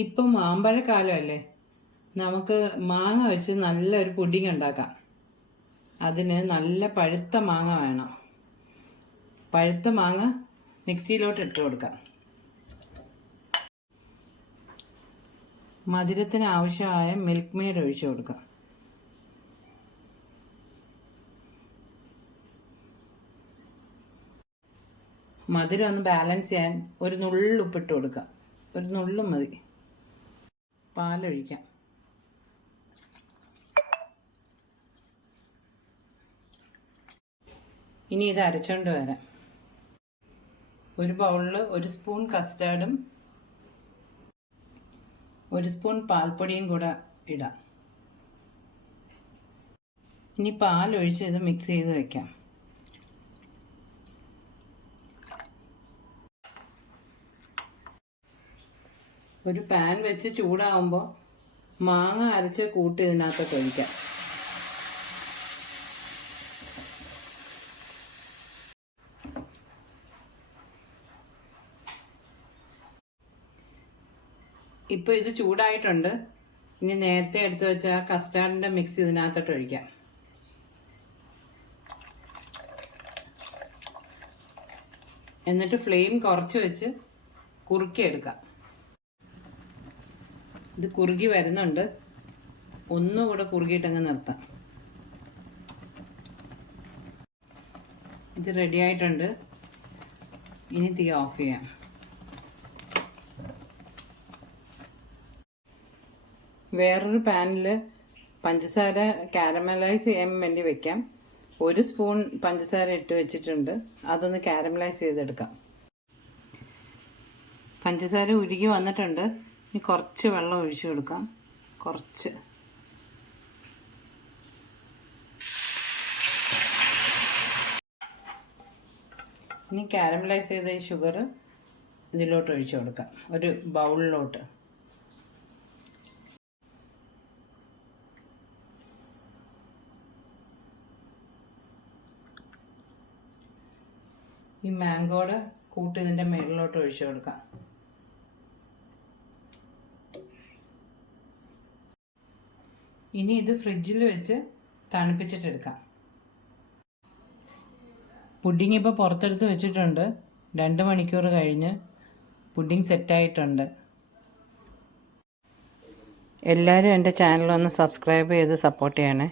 ഇപ്പം മാമ്പഴക്കാലമല്ലേ, നമുക്ക് മാങ്ങ വെച്ച് നല്ലൊരു പുഡിംഗ് ഉണ്ടാക്കാം. അതിന് നല്ല പഴുത്ത മാങ്ങ വേണം. പഴുത്ത മാങ്ങ മിക്സിയിലോട്ട് ഇട്ട് കൊടുക്കാം. മധുരത്തിന് ആവശ്യമായ മിൽക്ക് മെയ്ഡ് ഒഴിച്ചു കൊടുക്കാം. മധുരം ഒന്ന് ബാലൻസ് ചെയ്യാൻ ഒരു നുള്ളുപ്പിട്ട് കൊടുക്കാം. ഒരു നുള്ളും മതി. പാലൊഴിക്കാം. ഇനി ഇത് അരച്ചുകൊണ്ട് വരാം. ഒരു ബൗളിൽ 1 സ്പൂൺ കസ്റ്റാർഡും 1 സ്പൂൺ പാൽപ്പൊടിയും കൂടെ ഇടാം. ഇനി പാലൊഴിച്ച് ഇത് മിക്സ് ചെയ്ത് വയ്ക്കാം. ഒരു പാൻ വെച്ച് ചൂടാവുമ്പോൾ മാങ്ങ അരച്ച് കൂട്ടി ഇതിനകത്ത് ഒഴിക്കാം. ഇപ്പോൾ ഇത് ചൂടായിട്ടുണ്ട്. ഇനി നേരത്തെ എടുത്ത് വെച്ച ആ കസ്റ്റാർഡിൻ്റെ മിക്സ് ഇതിനകത്തോട്ട് ഒഴിക്കാം. എന്നിട്ട് ഫ്ലെയിം കുറച്ച് വെച്ച് കുറുക്കിയെടുക്കാം. ഇത് കുറുകി വരുന്നുണ്ട്. ഒന്നുകൂടെ കുറുകിയിട്ടങ്ങ് നിർത്താം. ഇത് റെഡി ആയിട്ടുണ്ട്. ഇനി തീ ഓഫ് ചെയ്യാം. വേറൊരു പാനിൽ പഞ്ചസാര കാരമലൈസ് ചെയ്യാൻ വേണ്ടി വെക്കാം. 1 സ്പൂൺ പഞ്ചസാര ഇട്ട് വെച്ചിട്ടുണ്ട്. അതൊന്ന് കാരമലൈസ് ചെയ്തെടുക്കാം. പഞ്ചസാര ഉരുകി വന്നിട്ടുണ്ട്. ഇനി കുറച്ച് വെള്ളം ഒഴിച്ചു കൊടുക്കാം. കുറച്ച്. ഇനി കാരമലൈസ് ചെയ്ത ഈ ഷുഗർ ഇതിലോട്ട് ഒഴിച്ചു കൊടുക്കാം, ഒരു ബൗളിലോട്ട്. ഈ മാംഗോയുടെ കൂട്ട് ഇതിൻ്റെ മേളിലോട്ട് ഒഴിച്ചു കൊടുക്കാം. ഇനി ഇത് ഫ്രിഡ്ജിൽ വെച്ച് തണുപ്പിച്ചിട്ടെടുക്കാം. പുഡിംഗ് ഇപ്പോൾ പുറത്തെടുത്ത് വെച്ചിട്ടുണ്ട്. 2 മണിക്കൂർ കഴിഞ്ഞ് പുഡിംഗ് സെറ്റായിട്ടുണ്ട്. എല്ലാവരും എൻ്റെ ചാനൽ ഒന്ന് സബ്സ്ക്രൈബ് ചെയ്ത് സപ്പോർട്ട് ചെയ്യണേ.